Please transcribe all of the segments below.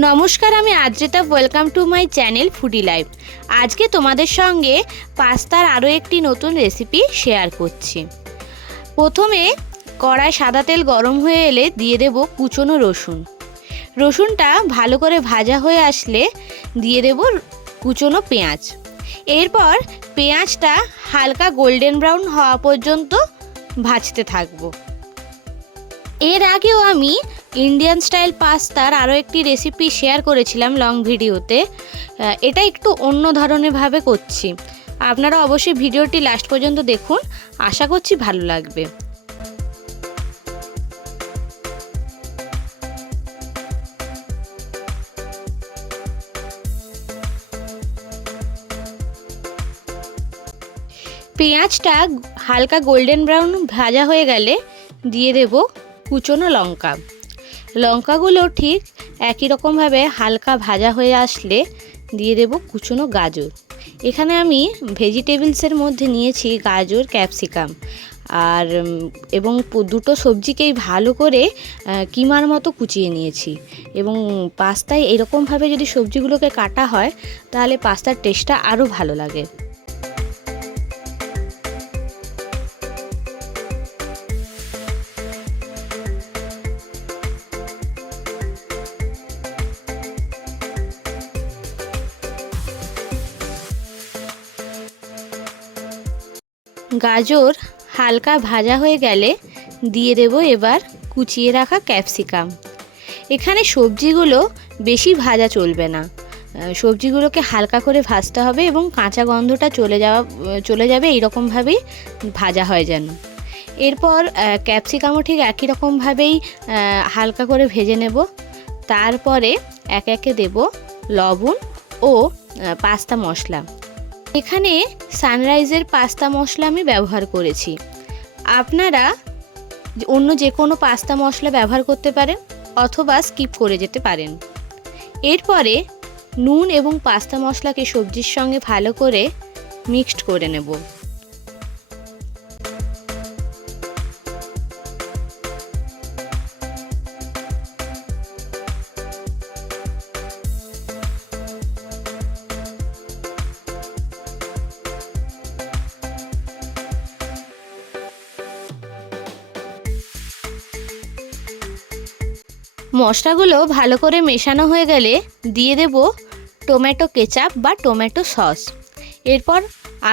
নমস্কার, আমি Adrita. Welcome to my channel foodie life. আজকে তোমাদের সঙ্গে পাস্তার আরও একটি নতুন রেসিপি শেয়ার করছি। প্রথমে কড়ায় সাদা তেল গরম হয়ে এলে দিয়ে দেব কুচনো রসুন। রসুনটা ভালো করে ভাজা হয়ে আসলে দিয়ে দেব কুচনো পেঁয়াজ। এরপর পেঁয়াজটা হালকা গোল্ডেন ব্রাউন হওয়া পর্যন্ত ভাজতে থাকবো। এর আগেও আমি ইন্ডিয়ান স্টাইল পাস্তার আরও একটি রেসিপি শেয়ার করেছিলাম লং ভিডিওতে। এটা একটু অন্য ধরনেরভাবে করছি। আপনারা অবশ্যই ভিডিওটি লাস্ট পর্যন্ত দেখুন, আশা করছি ভালো লাগবে। পেঁয়াজটা হালকা গোল্ডেন ব্রাউন ভাজা হয়ে গেলে দিয়ে দেব কুচনো লঙ্কা। লঙ্কাগুলো ঠিক একই রকমভাবে হালকা ভাজা হয়ে আসলে দিয়ে দেব কুচনো গাজর। এখানে আমি ভেজিটেবলসের মধ্যে নিয়েছি গাজর, ক্যাপসিকাম আর এবং দুটো সবজিকেই ভালো করে কিমার মতো কুচিয়ে নিয়েছি। এবং পাস্তায় এরকমভাবে যদি সবজিগুলোকে কাটা হয় তাহলে পাস্তার টেস্টটা আরও ভালো লাগে। গাজর হালকা ভাজা হয়ে গেলে দিয়ে দেব এবার কুচিয়ে রাখা ক্যাপসিকাম। এখানে সবজিগুলো বেশি ভাজা চলবে না, সবজিগুলোকে হালকা করে ভাজতে হবে এবং কাঁচা গন্ধটা চলে যাবে এইরকমভাবেই ভাজা হয় যেন। এরপর ক্যাপসিকামও ঠিক একই রকমভাবেই হালকা করে ভেজে নেব। তারপরে একে একে দেব লবণ ও পাস্তা মশলা। এখানে সানরাইজের পাস্তা মশলা আমি ব্যবহার করেছি। আপনারা অন্য যে কোনো পাস্তা মশলা ব্যবহার করতে পারেন অথবা স্কিপ করে যেতে পারেন। এরপরে নুন এবং পাস্তা মশলাকে সবজির সঙ্গে ভালো করে মিক্সড করে নেব। মশলাগুলো ভালো করে মেশানো হয়ে গেলে দিয়ে দেব টমেটো কেচাপ বা টমেটো সস। এরপর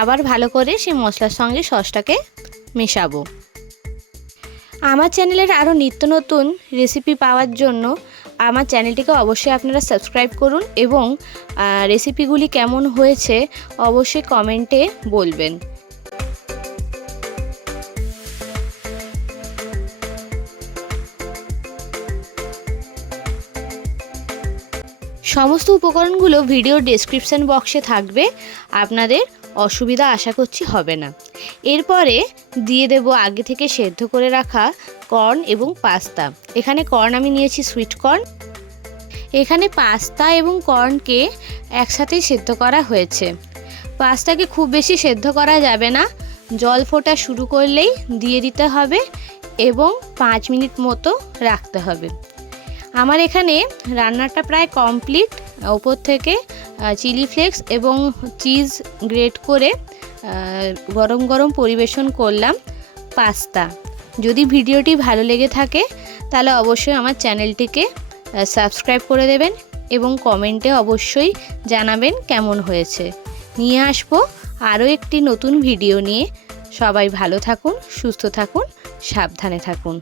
আবার ভালো করে সেই মশলার সঙ্গে সসটাকে মেশাবো। আমার চ্যানেলের আরও নিত্য নতুন রেসিপি পাওয়ার জন্য আমার চ্যানেলটিকে অবশ্যই আপনারা সাবস্ক্রাইব করুন এবং রেসিপিগুলি কেমন হয়েছে অবশ্যই কমেন্টে বলবেন। সমস্ত উপকরণগুলো ভিডিওর ডেসক্রিপশন বক্সে থাকবে, আপনাদের অসুবিধা আশা করছি হবে না। এরপরে দিয়ে দেব আগে থেকে সেদ্ধ করে রাখা কর্ন এবং পাস্তা। এখানে কর্ন আমি নিয়েছি সুইট কর্ন। এখানে পাস্তা এবং কর্নকে একসাথেই সেদ্ধ করা হয়েছে। পাস্তাকে খুব বেশি সেদ্ধ করা যাবে না, জল ফোটা শুরু করলেই দিয়ে দিতে হবে এবং 5 মিনিট মতো রাখতে হবে। আমার এখানে রান্নাটা প্রায় কমপ্লিট। ওপর থেকে চিলি ফ্লেক্স এবং চিজ গ্রেট করে গরম গরম পরিবেশন করলাম পাস্তা। যদি ভিডিওটি ভালো লেগে থাকে তাহলে অবশ্যই আমার চ্যানেলটিকে সাবস্ক্রাইব করে দেবেন এবং কমেন্টে অবশ্যই জানাবেন কেমন হয়েছে। নিয়ে আসবো আরও একটি নতুন ভিডিও নিয়ে। সবাই ভালো থাকুন, সুস্থ থাকুন, সাবধানে থাকুন।